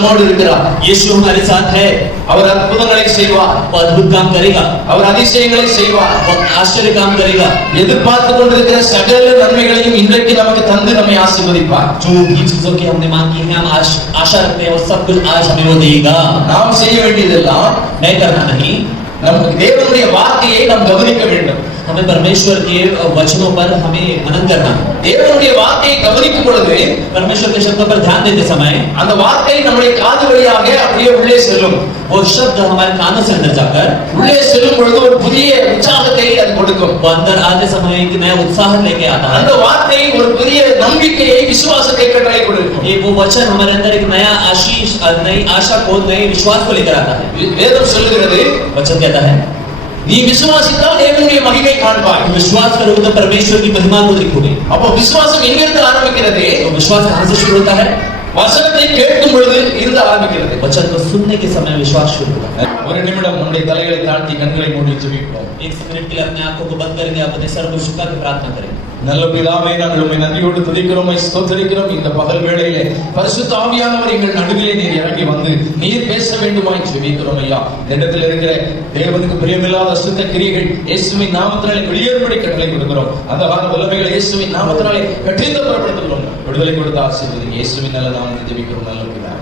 நம்மோடு இருக்கிறார். यीशु हमारे साथ है. அவர் அற்புதங்களை செய்வார். वो अद्भुत काम करेगा. அவர் அதிசயங்களை செய்வார். वो आश्चर्य काम करेगा. எதிர்பார்த்து கொண்டிருக்கிற சகல நன்மைகளையும் இன்றைக்கு நமக்கு தந்து நம்மை ஆசீர்வதிப்பார். जो भी चीजों की हमने मांग की है, हम आशा रखते हैं वो सब कुछ आज हमें वो देगा. நாம் செய்ய வேண்டியதெல்லாம் नहीं करना नहीं, நம்ம தேவனுடைய வார்த்தையை நாம் கவனிக்க வேண்டும். हमें परमेश्वर के वचनों पर हमें मनन करना. தேவனுடைய வார்த்தையை கவனிக்கும் பொழுது परमेश्वर के शब्दों पर ध्यान देते समय அந்த வார்த்தை நம்முடைய காது வழியாக அப்படியே உள்ளே செல்லும். वो शब्द हमारे कानों से अंदर जाकर உள்ளே செல்லும் பொழுது ஒரு புதிய உற்சாகத்தை அது கொடுக்கும். वो अंदर आते समय एक नया उत्साह लेके आता है. அந்த வார்த்தை ஒரு புதிய நம்பிக்கையை, விசுவாசத்தை கட்டளை கொடுக்கும். ये वो वचन हमारे अंदर एक नया आशीष, नई आशा को, नए विश्वास को लेकर आता है. வேதம் சொல்லுகிறது, वचन कहता है நீ விசுவாசித்தால் தேவனுடைய மகிமை காண்பாய். विश्वास करोगे तो परमेश्वर की महिमा को देखोगे. அப்போ விசுவாசம் எங்கிருந்து ஆரம்பிக்கிறது? तो विश्वास कहां से शुरू होता है? வசனத்தை கேட்கும் பொழுது இருந்து ஆரம்பிக்கிறது. वचन को सुनने के समय विश्वास शुरू होता है. ஒரு நிமிடம் நம்முடைய தலைகளை தாழ்த்தி கண்களை மூடி ஜெபிப்போம். एक मिनट के लिए अपने आंखों को बंद करेंगे, अपने सर को झुकाकर प्रार्थना करेंगे. நல்ல பிதாவே, நாங்கள் உம்மை நன்றியோடு துதிக்கிறோம், ஸ்தோத்திரிக்கிறோம். இந்த பகல் வேளையிலே பரிசுத்த ஆவியானவர் எங்கள் நடுவிலே நீர் இறங்கி வந்து நீர் பேச வேண்டுமாய் ஜெபிக்கிறோம் ஐயா. இந்த இடத்தில் இருக்கிற தேவனுக்கு பிரியமில்லாத அசுத்த கிரியைகள் இயேசுவின் நாமத்தினாலே வெளியேறும்படி கட்டளை கொடுக்கிறோம். அந்த கால வல்லமைகளை இயேசுவின் நாமத்தினாலே கட்டிந்து புறப்படுத்துகிறோம். விடுதலை கொடுத்த ஆசீர்வதிங்க இயேசுவின் நல்ல நாமத்தில் ஜெபிக்கிறோம் நல்ல பிதாவே.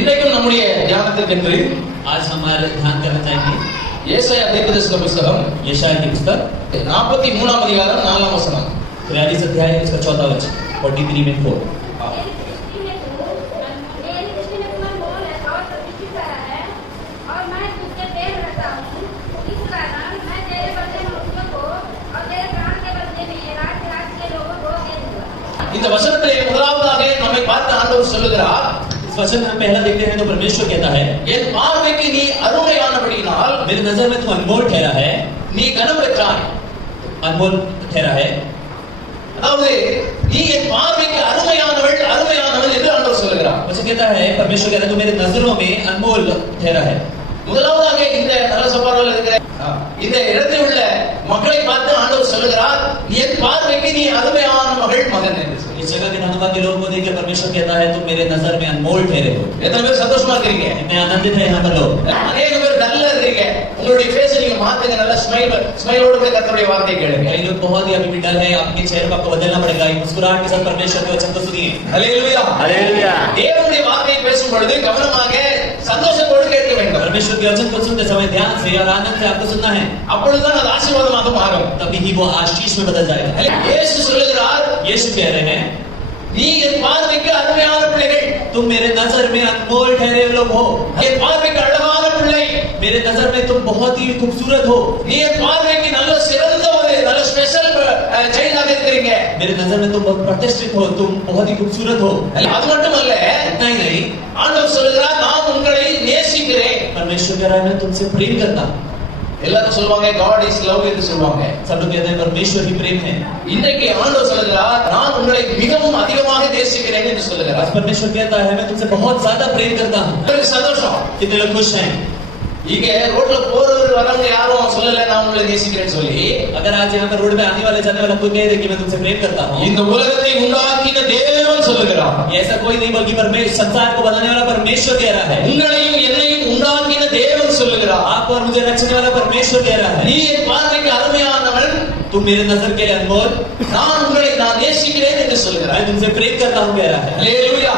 இன்றைக்கும் நம்முடைய தியானத்திற்கு आज हमारे ध्यान करना चाहिए ஏசாயா தீர்க்கதரிசன புத்தகம் यशायाह की पुस्तक 43ஆம் அதிகாரம் 4ஆம் வசனம். 43 अध्याय इसका 4वां वचन 43 में 4. இந்த வசனத்திலே முதலாவதாக நம்மை பார்த்து ஆண்டவர் சொல்லுகிறார், इस वचन में पहला देखते हैं तो परमेश्वर कहता है, என் பார்வைக்கு நீ அருமையானபடியினால் मेरी नजर में तू अनमोल ठहरा है. நீ கனம் பெற்றாய். अनमोल ठहरा है. அதாவது நீ என் பார்வைக்கு அருமையானவள் என்று ஆண்டவர் சொல்லுகிறார். वचन कहता है, परमेश्वर कहता है तू मेरे नजरों में अनमोल ठहरा है. முதலாவதாக இந்த நல்ல சபாவில் இருக்கிற இந்த இடத்தில் உள்ள மக்களை பார்த்து ஆண்டவர் சொல்லுகிறார், என் பார்வைக்கு நீ அருமையான மகள் மகன் என்று. इस जगह के धन्यवाद के लोगों को देखकर परमेश्वर कहता है तुम मेरे नजर में अनमोल ठहरे हो. எத்தனை பேர் சந்தோஷமா இருக்கீங்க? कितने आनंदित है यहाँ पर लोग. अनेक பேர் டல்லா இருக்கீங்க. உங்களுடைய ஃபேஸ் நீங்க மாத்துங்க, நல்ல ஸ்மைலோட போய் கர்த்தருடைய வார்த்தை கேளுங்க. कई लोग बहुत ही अभी भी डल है, आपके चेहरे को आपको बदलना पड़ेगा. मुस्कुराहट के साथ परमेश्वर के वचन को सुनिए. Hallelujah hallelujah. தேவனுடைய வார்த்தையை பேசும் பொழுது கவனமாக சந்தோஷத்தோடு கேட்க வேண்டும். परमेश्वर के वचन को सुनते समय ध्यान से और आनंद से आपको सुनना है. அப்பொழுதுதான் அது ஆசீர்வாதமாக மாறும். तभी ही वो आशीष में बदल जाएगा. இயேசு சொல்லுகிறார், यीशु कह रहे हैं நீ என் பார்வைக்கு அருமையான பிள்ளைகள், तुम मेरे नजर में अनमोल ठहरे लोग हो. என் பார்வைக்கு அழகான பிள்ளை, मेरे नजर में तुम बहुत ही खूबसूरत हो. நீ என் பார்வைக்கு நல்ல சிறந்த ஒரு நல்ல ஸ்பெஷல் சைல்டாக இருக்கிறீங்க. मेरे नजर में तुम बहुत प्रतिष्ठित हो, तुम बहुत ही खूबसूरत हो. அது மட்டுமல்ல, इतना ही नहीं, ஆண்டவர் சொல்லுகிறார், நான் உங்களை நேசிக்கிறேன். परमेश्वर कह रहा है मैं तुमसे प्रेम करता हूं. எல்லாரும் சொல்வாங்க God is love என்று சொல்வாங்க. सब लोग कहते हैं परमेश्वर ही प्रेम है. இன்றைக்கு ஆண்டவர் சொல்லுகிறார், நான் உங்களை மிகவும் அதிகமாக நேசிக்கிறேன் என்று சொல்லுகிறார். आज परमेश्वर कहता है मैं तुमसे बहुत ज्यादा प्रेम करता हूं. உங்களுக்கு சந்தோஷம்? कितने लोग खुश हैं? இங்க ரோட்ல போறவர் வரவங்க யாரும் சொல்லல நான் உங்களை நேசிக்கிறேன்னு சொல்லி. अगर आज यहाँ पर रोड पे आने वाले जाने वाला कोई कह दे कि मैं तुमसे प्रेम करता हूँ, இந்த உலகத்தை உண்டாக்கின தேவன் சொல்லுகிறார். ऐसा कोई नहीं, बल्कि परमेश्वर संसार को बनाने वाला परमेश्वर कह रहा है. உங்களையும் என்னையும் உண்டாக்கின தேவன் சொல்லுகிறார். आपको और मुझे रचने वाला परमेश्वर कह रहा है நீ என் பார்வைக்கு அருமையானவன், तुम मेरे नजर के लिए अनमोल, நான் நேசிக்கிறேன் என்று சொல்லுகிறார். मैं तुमसे प्रेम करता हूँ कह रहा है. ஹalleluya.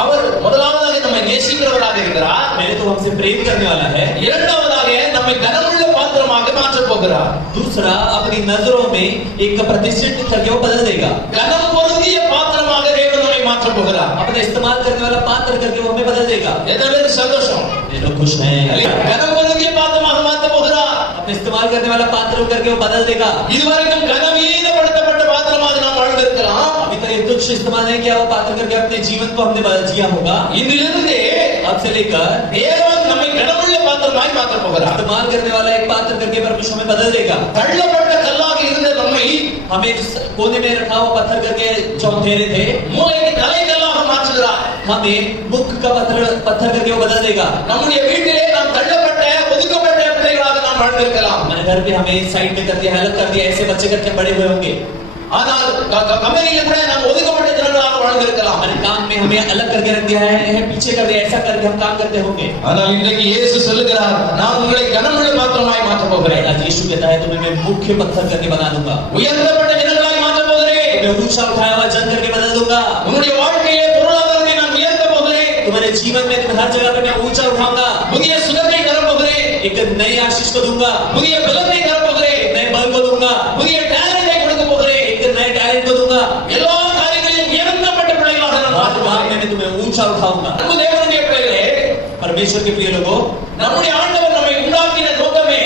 அவர் முதலாவதாக நம்மை நேசிக்கிறவராக இருக்கிறார். पहले तो हमसे प्रेम करने वाला है. இரண்டாவதாக நம்மை கனமுள்ள பாத்திரமாக மாற்றப் போகிறார். दूसरा अपनी नजरों में एक प्रतिष्ठित करके वो बदल देगा. கனம் பொருந்திய பாத்திரமாக தேவன் நம்மை மாற்றப் போகிறார். अपने इस्तेमाल करने वाला पात्र करके वो हमें बदल देगा. எத்தனை பேருக்கு சந்தோஷம்? ये लोग खुश हैं. கனம் பொருந்திய பாத்திரமாக மாற்றப் போகிறார். अपने इस्तेमाल करने वाला पात्र करके वो बदल देगा. இதுவரைக்கும் கனவீனப்படுத்தப்பட்ட பாத்திரமாக நாம் வாழ்ந்திருக்கலாம். अभी तक ये तुच्छ इस्तेमाल नहीं किया वो पात्र करके अपने जीवन को हमने जिया होगा. இதிலிருந்து अब से लेकर தேவன் நம்மை கனமுள்ள பாத்திரமாய் மாற்றப் போகிறார். इस्तेमाल करने वाला एक पात्र करके परमेश्वर में बदल देगा. தள்ளப்பட்ட கல்லாக இருந்த நம்மை हमें कोने में रखा हुआ पत्थर करके चौंधेरे थे, மூளைக்கு தலைகல்லாக மாற்றுகிறார். हमें मुख का पत्थर करके वो बदल देगा. நம்முடைய வீட்டிலே நாம் தள்ளப்பட்ட ஒதுக்கப்பட்ட பிள்ளைகளாக நாம் வாழ்ந்திருக்கலாம். हमारे घर पे हमें साइड में कर दिया, अलग कर दिया, ऐसे बच्चे करके बड़े हुए होंगे. ஆனால் கம்பெனியில கூட நாம் ஒதுக்கப்பட்ட ஜனங்களாக வாழ்ந்திருக்கலாம். हमारे काम में हमें अलग करके रख दिया है, पीछे कर दिया, ऐसा करके हम काम करते होंगे. ஆனால் இன்றைக்கு இயேசு சொல்லுகிறார், நான் உங்களை கனமுள்ள பாத்திரமாய் மாற்றப் போகிறேன். आज यीशु कहता है तुम्हें मैं मुख्य पत्थर करके बना दूंगा, உயர்த்தப்பட்ட ஜனங்களாய் மாற்றப் போகிறேன். मैं ऊंचा उठाया हुआ जन करके बदल दूंगा. உங்களுடைய வாழ்க்கையிலே பொருளாதாரத்தை நான் உயர்த்தப் போகிறேன். तुम्हारे जीवन में तुम्हें हर जगह पे मैं ऊंचा उठाऊंगा. புதிய சுகத்தை தரப் போகிறேன். एक नई आशीष को दूंगा, புதிய பலத்தை தரப் போகிறேன். एक नए बल को दूंगा, புதிய டேலண்டை கொடுக்க போகிறேன். एक नए टैलेंट को दूंगा. எல்லா காரியங்களிலும் உயர்த்தப்பட்ட பிள்ளைகளாக நான் हर काम மாற்றுவேன். में मैं तुम्हें ऊंचा उठाऊंगा. அன்பு தேவனுடைய பிள்ளைகளே, परमेश्वर के प्रिय लोगों, நம்முடைய ஆண்டவர் நம்மை உண்டாக்கின நோக்கமே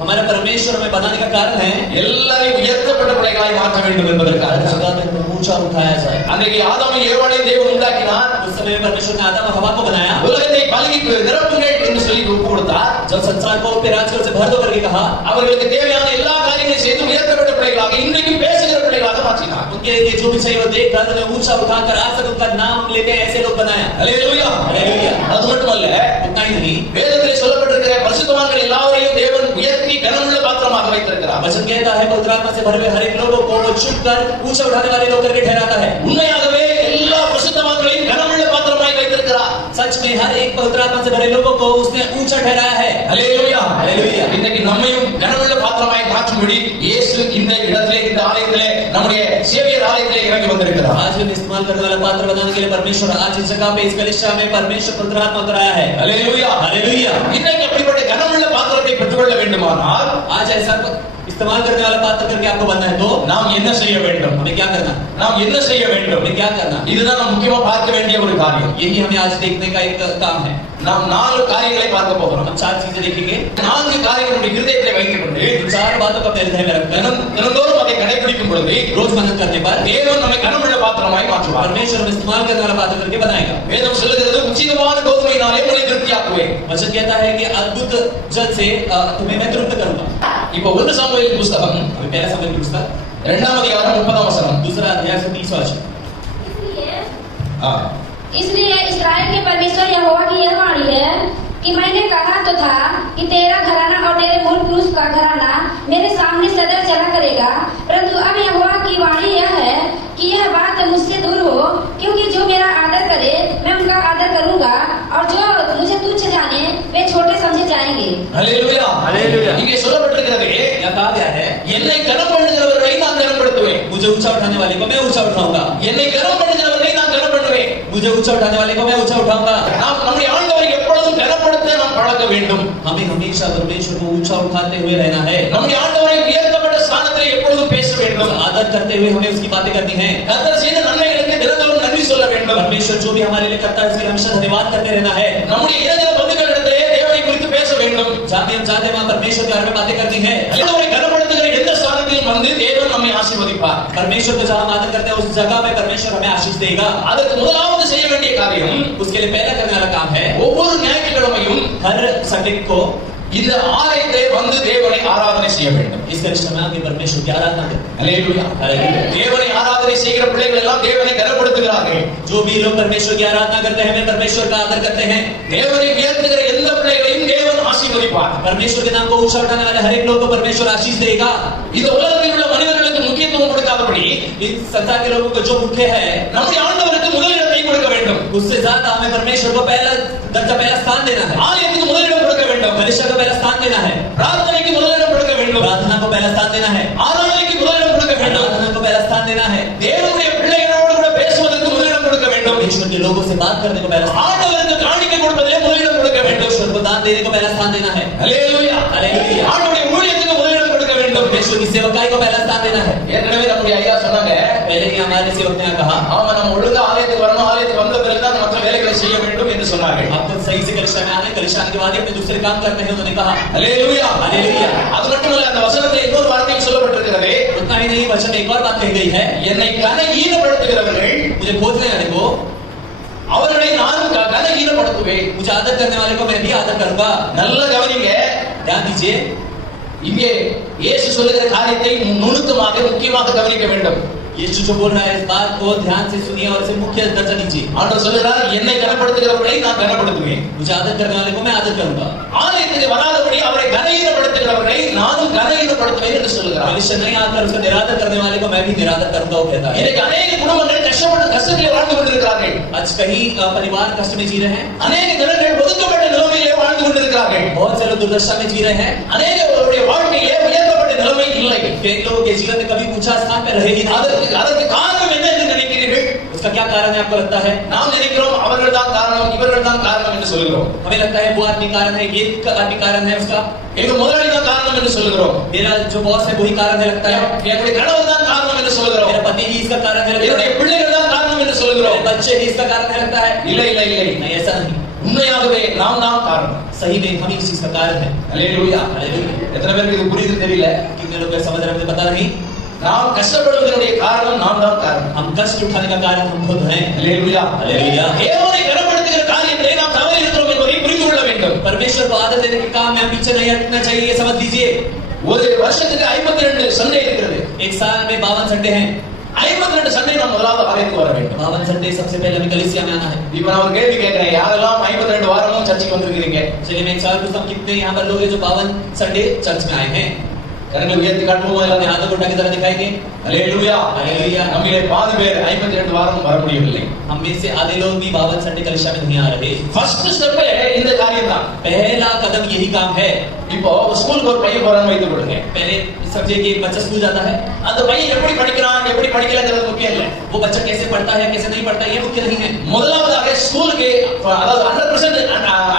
हमारा परमेश्वर हमें बनाने का कारण है எல்லாரையும் உயர்த்தப்பட்ட பிள்ளைகளாய் மாற்ற வேண்டும் என்பதற்காக. हर जगह पे हमें ऊंचा उठाया जाए. அன்றைக்கு ஆதாமையும் ஏவாளையும் தேவன் உண்டாக்கினார். उस समय परमेश्वर ने आदम और हवा को बनाया. உலகத்தை பலகி நிரப்புங்கள் என்று சொல்லி ஒப்பு கொடுத்தார். जब संसार को पे राज से भर दो करके कहा, அவர்களுக்கு தேவையான எல்லா காரியங்களையும் செய்து உயர்த்தப்பட்ட பிள்ளைகளாக இன்றைக்கு பேசுகிற பிள்ளைகளாக மாற்றினார். उनके लिए जो भी चाहिए वो देख रहा था, ऊंचा उठाकर आज तक उनका नाम लेते हैं ऐसे लोग बनाया. அல்லேலூயா. हालेलुया. அது மட்டுமல்ல, उतना ही नहीं, வேதத்திலே சொல்லப்பட்டிருக்கிற பரிசுத்தவான்கள் எல்லாரையும் தேவன் உயர்த்தி கனமுள்ள பாத்திரமாக வைத்திருக்கிறார். वचन कहता है पवित्र आत्मा से भरे हुए हर एक लोगों को वो चुनकर ऊंचा उठाने वाले लोग करके ठहराता है. உண்மையாகவே எல்லா பரிசுத்தவான்களையும் கனமுள்ள பாத்திரமாய் வைத்திருக்கிறார். सच में हर एक पवित्र आत्मा से भरे लोगों को उसने ऊंचा ठहराया है. அல்லேலூயா. அல்லேலூயா. இன்னைக்கு நம்மையும் கனமுள்ள பாத்திரமாய் மாற்றும்படி இயேசு இந்த இடத்திலே, இந்த ஆலயத்திலே, நம்முடைய சேவியர் ஆலயத்திலே இறங்கி வந்திருக்கிறார். आज हम इस्तेमाल करने वाला पात्र बनाने के लिए परमेश्वर आज इस जगह पे इस कलिशा में परमेश्वर पवित्र आत्मा उतराया है. அல்லேலூயா. हालेलुया. இன்னைக்கு அப்படிப்பட்ட கனமுள்ள பாத்திரத்தை பெற்றுக்கொள்ள வேண்டுமானால் आज ऐसा इस्तेमाल करने वाला पात्र करके आपको बनना है तो நாம் என்ன செய்ய வேண்டும்? हमें क्या करना? நாம் என்ன செய்ய வேண்டும்? हमें क्या करना? இதுதான் நாம் முக்கியமா பார்க்க வேண்டிய ஒரு காரியம். यही हमें आज देखने का एक काम है. நாம் 4 காரியங்களை பார்க்க போகிறோம். हम 4 चीजें देखेंगे. 4 காரியங்களுடைய இருதயத்தை வைத்துக் கொண்டு इन 4 बातों को अपने हृदय में रखकर தினந்தோறும் அதை கடைபிடிக்கும் பொழுது रोज मनन करने पर தேவன் நம்மை கனமுள்ள பாத்திரமாய் மாற்றுவார். परमेश्वर हम इस्तेमाल करने वाला पात्र करके बनाएगा. வேதம் சொல்லுகிறது, உச்சிதமான கோதுமையினாலே உங்களை திருப்தியாக்குவேன். वचन कहता है कि अद्भुत जल से तुम्हें मैं तृप्त करूंगा. இப்போ 1 சாமுவேல் புத்தகம் अभी पहला समय की पुस्तक 2ஆம் அதிகாரம் 30ஆம் வசனம். दूसरा अध्याय से 30वां वचन. इसलिए इस्राएल के परमेश्वर यहोवा की यह वाणी है कि मैंने कहा तो था कि तेरा घराना और तेरे मूल पुरुष का घराना मेरे सामने सदा चला करेगा, परंतु अब यहोवा की वाणी यह है कि यह बात मुझसे दूर हो, क्योंकि जो मेरा आदर करे मैं उनका आदर करूंगा और जो मुझे तुच्छ जाने वे छोटे समझे जाएंगे. அல்லேலூயா. அல்லேலூயா. இங்கே சொல்லப்பட்டிருக்கிறது, क्या कहा गया है? என்னை கனம் பண்ணுகிறவர்களை நான் கனப்படுத்துவேன். मुझे ऊंचा उठाने वाले को मैं ऊंचा उठाऊंगा. என்னை கனம் பண்ணுகிறவர்களை நான் கனம் பண்ணுவேன். मुझे ऊंचा उठाने वाले को मैं ऊंचा उठाऊंगा. நாம் நம்முடைய ஆண்டவரை எப்பொழுதும் கனப்படுத்த நாம் பழக வேண்டும். हमें हमेशा परमेश्वर को ऊंचा उठाते हुए रहना है. நம்முடைய ஆண்டவரை உயர்த்தப்பட்ட ஸ்தானத்தில் எப்பொழுதும் பேச வேண்டும். आदर करते हुए हमें उसकी बातें करनी है. கர்த்தர் செய்த நன்மைகளுக்கு தினந்தோறும் நன்றி சொல்ல வேண்டும். परमेश्वर जो भी हमारे लिए करता है उसके लिए हमेशा धन्यवाद करते रहना है. நம்முடைய இனஜன பந்துக்களிடத்திலே தேவனை குறித்து பேச வேண்டும். जहाँ भी हम जाते हैं वहाँ परमेश्वर के बारे में बातें करनी है. ஆண்டவரை கனப்படுத்துகிற எந்த ஸ்தானத்திலும் வந்து தேவன் நம்மை ஆசீர்வதிப்பார். परमेश्वर को जहाँ हम आदर करते हैं उस जगह पे परमेश्वर हमें आशीष देगा. அதற்கு முதலாவது செய்ய வேண்டிய காரியம், उसके लिए पहला करने वाला काम है ஒவ்வொரு ஞாயிற்றுக்கிழமையும் हर संडे को இந்த ஆலயத்திலே வந்து தேவனை ஆராதனை செய்ய வேண்டும். इस कलिशा में आके परमेश्वर की आराधना करें. அல்லேலூயா. हालेलुया. தேவனை ஆராதனை செய்கிற பிள்ளைகள் எல்லாம் தேவனை கனப்படுத்துகிறார்கள். जो भी लोग परमेश्वर की आराधना करते हैं वे परमेश्वर का आदर करते हैं. தேவனை உயர்த்துகிற எந்த பிள்ளைகளையும் தேவன் ஆசீர்வதிப்பார். परमेश्वर के नाम को ऊंचा उठाने वाले हर एक लोग को परमेश्वर आशीष देगा. இந்த उலகத்தில் உள்ள மனிதர்களுக்கு முக்கியத்துவம் கொடுக்காதபடி इस संसार के लोगों को जो मुख्य है நம்முடைய ஆண்டவருக்கு முதலிடத்தை கொடுக்க வேண்டும். उससे ज्यादा हमें परमेश्वर को पहला दर्जा, पहला स्थान देना है. ஆலயத்துக்கு முதலிடம் கொடுக்க வேண்டும். कलिशा को पहला स्थान देना है. பிரார்த்தனைக்கு முதலிடம் கொடுக்க வேண்டும். प्रार्थना को पहला स्थान देना है. ஆராதனைக்கு முதலிடம் கொடுக்க வேண்டும். आराधना को पहला स्थान देना है. தேவனுடைய பிள்ளைகளோடு கூட பேசுவதற்கு முதலிடம் கொடுக்க வேண்டும். परमेश्वर के लोगों से बात करने को पहला स्थान, ஆண்டவருக்கு காணிக்கை கொடுப்பதிலே முதலிடம் கொடுக்க வேண்டும். परमेश्वर को दान देने को पहला स्थान देना है. அல்லேலூயா. அல்லேலூயா. ஆண்டவருடைய ஊழியத்துக்கு முதலிடம் கொடுக்க வேண்டும். परमेश्वर की सेवकाई को पहला स्थान देना है. ஏற்கனவே நம்முடைய ஐயா சொன்னாங்க, पहले ही हमारे सेवक ने कहा ஆமா நம்ம ஒழுங்கா ஆலயத்துக்கு வரணும், ஆலயத்துக்கு வந்த பிறகுதான் மற்ற வேலைகளை செய்ய வேண்டும் என்று சொன்னார்கள். आपको सही से कलिशा में आना है, कलिशा आने के बाद ही अपने दूसरे काम करने हैं. उन्होंने कहा அல்லேலூயா. हालेलुया. அது மட்டுமல்ல, அந்த வசனத்தில் இன்னொரு வார்த்தையும் சொல்லப்பட்டிருக்கிறது, उतना ही नहीं, वचन में एक और बात कही गई है, என்னை கனஈனப்படுத்துகிறவர்கள் मुझे खोजने वाले को, அவர்களை நானும் கனஈனப்படுத்துவேன். मुझे आदर करने वाले को मैं भी आदर करूंगा. நல்ல கவனிங்க, ध्यान दीजिए, இங்கே இயேசு சொல்லுகிற காரியத்தை நுணுக்கமாக முக்கியமாக கவனிக்க வேண்டும். यीशु जो बोल रहा है इस बात को ध्यान से सुनिए और इसे मुख्य दर्जा दीजिए। ஆண்டவர் சொல்கிறார், என்னை கனப்படுத்துகிறவர்களை நான் கனப்படுத்துவேன், मुझे आदर करने वाले को मैं आदर करूंगा। ஆலயத்துக்கு வராதபடி அவரை கனஈனப்படுத்துகிறவர்களை நானும் கனஈனப்படுத்துவேன் என்று சொல்கிறார்। कलीसिया नहीं आकर उसका निरादर करने वाले को मैं भी निरादर करूंगा, वो कहता है। இன்னைக்கு अनेक குடும்பங்கள் கஷ்டத்திலே வாழ்ந்து கொண்டிருக்கிறார்கள்। आज कई परिवार कष्ट में जी रहे हैं, अनेक ஜனங்கள் ஒதுக்கப்பட்ட நிலைமையிலே வாழ்ந்து கொண்டிருக்கிறார்கள்। बहुत से लोग दुर्दशा में जी रहे हैं, अनेकருடைய வாழ்க்கையிலே உயர்த்தப்பட்ட நிலைமை இல்லை। कई लोगों के जीवन में कभी ऊंचा स्थान पे रहे ही नहीं। அதற்கு காரணம் என்ன என்று நினைக்கிறீர்கள்? उसका क्या कारण है आपको लगता है? நாம் நினைக்கிறோம் அவர்கள் தான் காரணம், இவர்கள் தான் காரணம் என்று சொல்கிறோம்। हमें लगता है वो आदमी कारण है, ये आदमी कारण है उसका, எங்க முதலாளி தான் காரணம் என்று சொல்கிறோம்। मेरा जो बॉस है वही कारण है लगता है, என்னுடைய கணவர் தான் காரணம் என்று சொல்கிறோம்। मेरा पति ही इसका कारण है लगता என்னுடைய है, பிள்ளைகள் தான் காரணம் என்று சொல்கிறோம்। मेरे बच्चे ही इसका कारण है लगता है। இல்லை இல்லை இல்லை, नहीं, ऐसा नहीं, உண்மையாகவே நாம் தான் காரணம்। सही में हम ही इस चीज का कारण है। அல்லேலூயா। हालेलुया। எத்தனை பேருக்கு இது புரியுது தெரியல? कितने लोग समझ रहे हैं मुझे पता नहीं। நாம் கஷ்டப்படுவதனுடைய காரணம் நாம் தான் காரணம்। हम कष्ट उठाने का कारण हम खुद हैं। அல்லேலூயா। हालेलुया। தேவனை கனப்படுத்துகிற காரியத்திலே நாம் தவறி இருக்கிறோம் என்பதை புரிந்து கொள்ள வேண்டும்। परमेश्वर को आदर देने के काम में हम पीछे नहीं हटना चाहिए, ये समझ लीजिए। ஒரு வருஷத்துக்கு 52 சண்டே இருக்கிறது। एक साल में 52 संडे हैं। 52 சண்டே நாம் முதலாவது ஆலயத்துக்கு வர வேண்டும்। 52 संडे सबसे पहले हमें कलीसिया में आना है। இப்போ நான் ஒரு கேள்வி கேட்கிறேன், யாரெல்லாம் 52 வாரமும் சர்ச்சுக்கு வந்திருக்கீங்க? चलिए मैं एक सवाल पूछता हूं, कितने यहाँ पर लोग हैं जो 52 संडे चर्च में आए हैं? கரங்களை உயர்த்தி காட்டுவோம் अपने எல்லாரும்। हाथों को उठा के जरा दिखाएंगे। அல்லேலூயா। हालेलुया। நம்மிலே பாதி பேர் 52 வாரம் வர முடியவில்லை। हम में से आधे लोग भी 52 संडे कलीसिया में नहीं आ रहे। ஃபர்ஸ்ட் ஸ்டெப் இந்த காரியம் தான்। पहला कदम यही काम है। இப்போ ஸ்கூலுக்கு ஒரு பையன் போறான்னு வைத்துக் கொள்ளுங்க। पहले समझिए कि एक बच्चा स्कूल जाता है, அந்த பையன் எப்படி படிக்கிறான் எப்படி படிக்கலங்கிறது முக்கியம் இல்லை। वो बच्चा कैसे पढ़ता है कैसे नहीं पढ़ता ये मुख्य नहीं है। முதலாவதாக ஸ்கூலுக்கு அதாவது 100%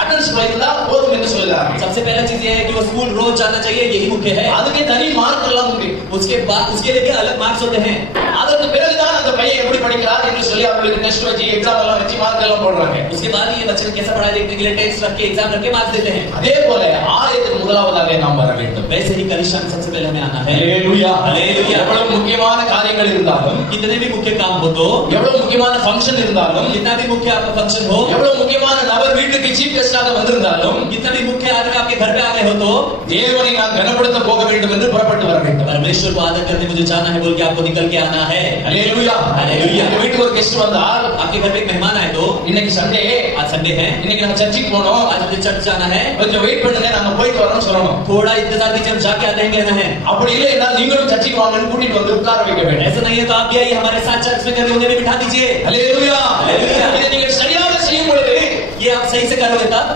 அட்டெண்டன்ஸ் இருந்தா போதும் என்று சொல்கிறார்। सबसे पहला चीज ये है कि वो स्कूल रोज जाना चाहिए, यही मुख्य है। அதுக்கு தனி மார்க் எல்லாம் உண்டு। उसके बाद उसके लिए भी अलग मार्क्स होते हैं। அதற்கு பிறகுதான் அந்த பையன் எப்படி படிக்கிறார் என்று சொல்லி அவங்களுக்கு டெஸ்ட் வச்சு எக்ஸாம் எல்லாம் வச்சு மார்க் எல்லாம் போடுறாங்க। उसके बाद ये बच्चे कैसा पढ़ाई देखने के लिए टेस्ट रख के एग्जाम रख के मार्क्स देते हैं। அதே போல ஆலயத்துக்கு முதலாவதாக நாம் வர வேண்டும்। वैसे ही कलीसिया में सबसे पहले हमें आना है। அல்லேலூயா। हालेलुया। எவ்வளவு முக்கியமான காரியங்கள் இருந்தாலும், कितने भी मुख्य काम हो तो, எவ்வளவு முக்கியமான ஃபங்க்ஷன் இருந்தாலும், कितना भी मुख्य आपका फंक्शन हो, எவ்வளவு முக்கியமான நபர் வீட்டுக்கு சீஃப் கெஸ்டாக வந்திருந்தாலும், कितना भी मुख्य आदमी आपके घर पे आ गए हो तो தேவனை நாம் கனப்படுத்த போக வேண்டும் என்று புறப்பட்டு வர வேண்டும்। परमेश्वर को आदर करने मुझे जाना है बोल के आपको निकल के आना है। அல்லேலூயா। அல்லேலூயா। உங்க வீட்டுக்கு ஒரு கெஸ்ட் வந்தால், आपके घर पे एक मेहमान आए तो, இன்னைக்கு சண்டே, आज संडे है, இன்னைக்கு நம்ம சர்ச்சுக்கு போறோம், आज मुझे चर्च जाना है, கொஞ்சம் வெயிட் பண்ணுங்க நாங்க போயிட்டு வரோம்னு சொல்லணும்। थोड़ा इंतजार कीजिए हम जाके आते हैं कहना है। அப்படி இல்லை என்றால் நீங்களும் சர்ச்சுக்கு வாங்கன்னு கூட்டிட்டு வந்து உட்கார வைக்க வேண்டும்। ऐसा नहीं है तो आप भी आइए हमारे साथ चर्च में करके उन्हें भी बिठा दीजिए। அல்லேலூயா। அல்லேலூயா। இதை நீங்கள் சரியாக செய்யும் பொழுது ये आप सही से करोगे तब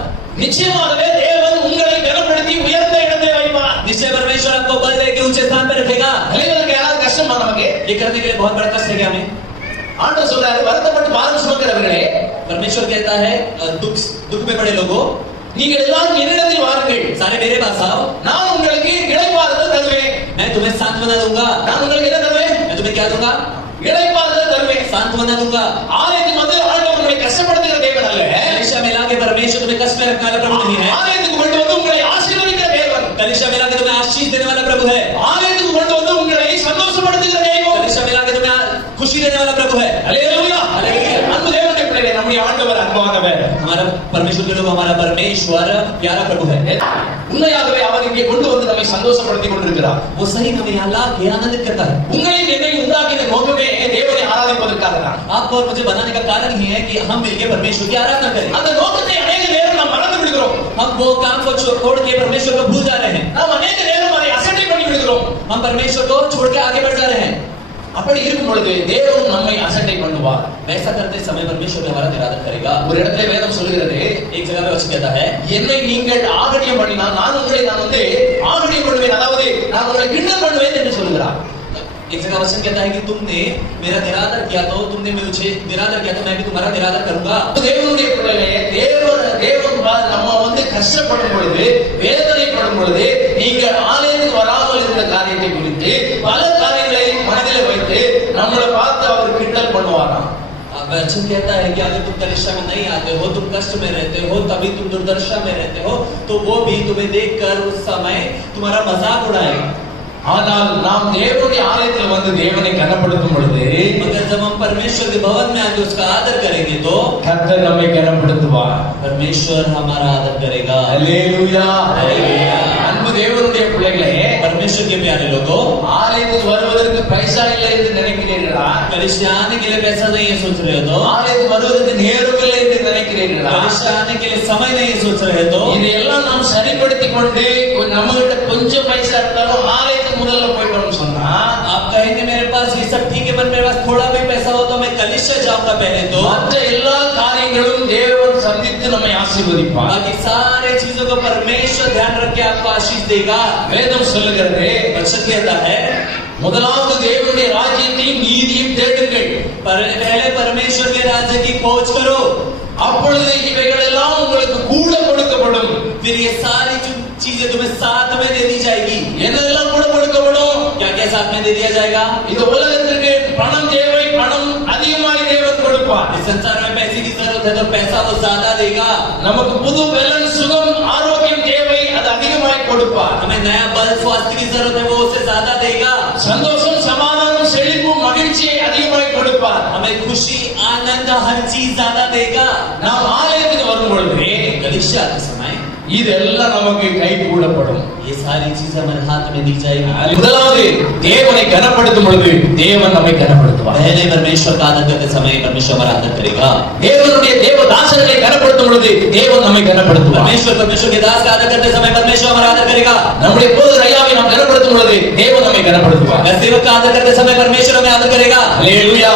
நிச்சயமாகவே தேவன் உங்களை கனப்படுத்தி உயர்ந்த இடத்தை வைப்பார்। निश्चय परमेश्वर आपको बल दे के ऊंचे स्थान पर रखेगा। தலைவருக்கு யாராவது கஷ்டமா நமக்கு? ये करने के लिए बहुत बड़ा कष्ट है क्या हमें? ஆண்டவர் சொல்றாரு, வருத்தப்பட்டு பாரம் சுமக்கிறவர்களே, परमेश्वर कहता है दुख में पड़े लोगों, நீங்கள் எல்லாரும் என்னிடத்தில் வாருங்கள், सारे मेरे पास आओ, நான் உங்களுக்கு இளைப்பாறுதல் தருவேன்। मैं तुम्हें सांत्वना दूंगा। நான் உங்களுக்கு என்ன தருவேன்? मैं तुम्हें क्या दूंगा? இளைப்பாறுதல் தருவேன்। सांत्वना दूंगा। ஆலயத்துக்கு வந்து ஆண்டவர் உங்களை கஷ்டப்படுத்துகிற தேவன் அல்ல। कलीसिया में लाके परमेश्वर तुम्हें कष्ट में रखने वाला प्रभु नहीं है। ஆலயத்துக்கு கொண்டு வந்து உங்களை ஆசீர்வதிக்கிற தேவன்। कलीसिया में लाके तुम्हें आशीष देने वाला प्रभु है। ஆலயத்துக்கு கொண்டு வந்து உங்களை சந்தோஷப்படுத்துகிற தேவன்। कलीसिया में लाके तुम्हें खुशी देने वाला प्रभु है। அல்லேலூயா। हालेलुया। அன்பு தேவனுடைய பிள்ளைகளே, நம்முடைய ஆண்டவர் அன்பானவர்। हमारा परमेश्वर के लोग हमारा परमेश्वर प्यारा प्रभु है। உண்மையாகவே அவர் இங்கே கொண்டு வந்து நம்மை சந்தோஷப்படுத்திக் கொண்டிருக்கிறார்। वो सही हमें यहाँ ला के आनंदित करता है। உங்களையும் என்னையும் உண்டாக்கின நோக்கமே தேவனை ஆராதிப்பதற்காக தான்। आपको और मुझे बनाने का कारण ही है कि हम मिलकर परमेश्वर की आराधना करें। அந்த நோக்கத்தை अनेक நேரம் நாம் மறந்து விடுகிறோம்। हम वो काम को छोड़ के परमेश्वर को भूल जा रहे हैं। நாம் अनेक நேரம் அதை அசட்டை பண்ணி விடுகிறோம்। हम परमेश्वर को छोड़ के आगे बढ़ जा रहे हैं। அப்படி இருக்கும் பொழுது தேவன் நம்மை அசட்டை பண்ணுவார்। वैसा करते समय परमेश्वर हमारा निरादर करेगा। ஒரு இடத்துல வேதம் சொல்கிறது, एक जगह पे वचन कहता है, என்னை நீங்கள் ஆகடியம் பண்ணினால் நான் உங்களை ஆகடியம் பண்ணுவேன், அதாவது நான் உங்களை கிண்டல் பண்ணுவேன் என்று சொல்கிறார்। एक जगह वचन कहता है कि तुमने मेरा निरादर किया तो तुमने मुझे निरादर किया तो मैं भी तुम्हारा निरादर करूंगा। தேவனுடைய பிள்ளைகளே, தேவன் நம்ம கஷ்டப்படும் பொழுது, வேதனைப்படும் பொழுது, நீங்கள் ஆலயத்துக்கு வராமல் இருந்த காரியத்தை குறித்து பல காரியங்களை மனதில் வைத்து நம்மளை பார்த்து அவர் கிண்டல் பண்ணுவாராம்। वचन कहता है कि अगर तुम कलीसिया में नहीं आते हो, तुम कष्ट में रहते हो, तभी तुम दुर्दशा में रहते हो, तो वो भी तुम्हें देखकर उस समय तुम्हारा मजाक उड़ाएगा। ஆனால் நாம் தேவனுடைய ஆலயத்தில் வந்து தேவனை கனப்படுத்தும் பொழுது, मगर जब हम परमेश्वर के भवन में आके उसका आदर करेंगे तो கர்த்தர் நம்மை கனப்படுத்துவார்। परमेश्वर हमारा आदर करेगा। அல்லேலூயா। हालेलुया। அன்பு தேவனுடைய பிள்ளைகளே, परमेश्वर परमेश्वर के प्यारे लोगों, ஆலயத்துக்கு வருவதற்கு பைசா இல்லை என்று நினைக்கிறீர்களா? कलीसिया आने के लिए पैसा नहीं है सोच रहे हो तो, ஆலயத்துக்கு வருவதற்கு நேரம் இல்லை என்று நினைக்கிறீர்களா? कलीसिया आने के लिए समय नहीं सोच रहे तो, இதையெல்லாம் நாம் சரிப்படுத்திக் கொண்டு நம்ம கிட்ட கொஞ்சம் பைசா இருந்தாலும் ஆலயத்துக்கு முதல்ல போயிட்டோம்னு சொன்னா, आप कहेंगे मेरे पास ये सब ठीक है पर मेरे पास थोड़ा भी पैसा हो तो मैं कलीसिया जाऊंगा पहले तो, மற்ற எல்லா காரியங்களும் தேவன் சந்தித்து நம்மை ஆசீர்வதிப்பார். बाकी सारे चीजों को परमेश्वर ध्यान रख के आपको आशीष देगा। வேதம் சொல்லுகிறது, वचन कहता है முதலாவது தேவனுடைய ராஜ்யத்தையும் நீதியும் தேடுங்கள், पहले परमेश्वर के राज्य की खोज करो, அப்பொழுது இவைகள் எல்லாம் உங்களுக்கு கூட கொடுக்கப்படும். फिर ये सारी चीजें तुम्हें साथ में दे दी जाएगी। என்னெல்லாம் கூட கொடுக்கப்படும்? क्या क्या साथ में दे दिया जाएगा? இந்த உலகத்திற்கு பணம் தேவை, பணம் அதிகமாய் தேவன் கொடுப்பார். इस संसार में पैसे की जरूरत है तो पैसा वो ज्यादा देगा। நமக்கு புது பலன், சுகம், ஆரோக்கியம் தேவை, அது அதிகமாய் கொடுப்பார். हमें नया बल स्वास्थ्य की जरूरत है वो उससे ज्यादा देगा। சந்தோஷம், சமாதானம், செழிப்பு, மகிழ்ச்சியை அதிகமாய் கொடுப்பார். हमें खुशी आनंद हर चीज ज्यादा देगा। நாம் ஆலயத்துக்கு வரும் பொழுது कलीसिया के समय இதெல்லாம் நமக்கு கை கூடப்படும். ये सारी चीजें हमारे हाथ में दिख जाएगी। முதலாவது தேவனை கனப்படுத்தும் பொழுது தேவன் நம்மை கனப்படுத்துவார். पहले परमेश्वर का आदर करते समय परमेश्वर हमारा आदर करेगा। தேவனுடைய தேவதாசர்களை கனப்படுத்தும் பொழுது தேவன் நம்மை கனப்படுத்துவார். परमेश्वर के दास का आदर करते समय परमेश्वर हमारा आदर करेगा। நம்முடைய போதகர் ஐயாவை நாம் கனப்படுத்தும் பொழுது தேவன் நம்மை கனப்படுத்துவார். सेवक का आदर करते समय परमेश्वर हमें आदर करेगा। हालेलुया.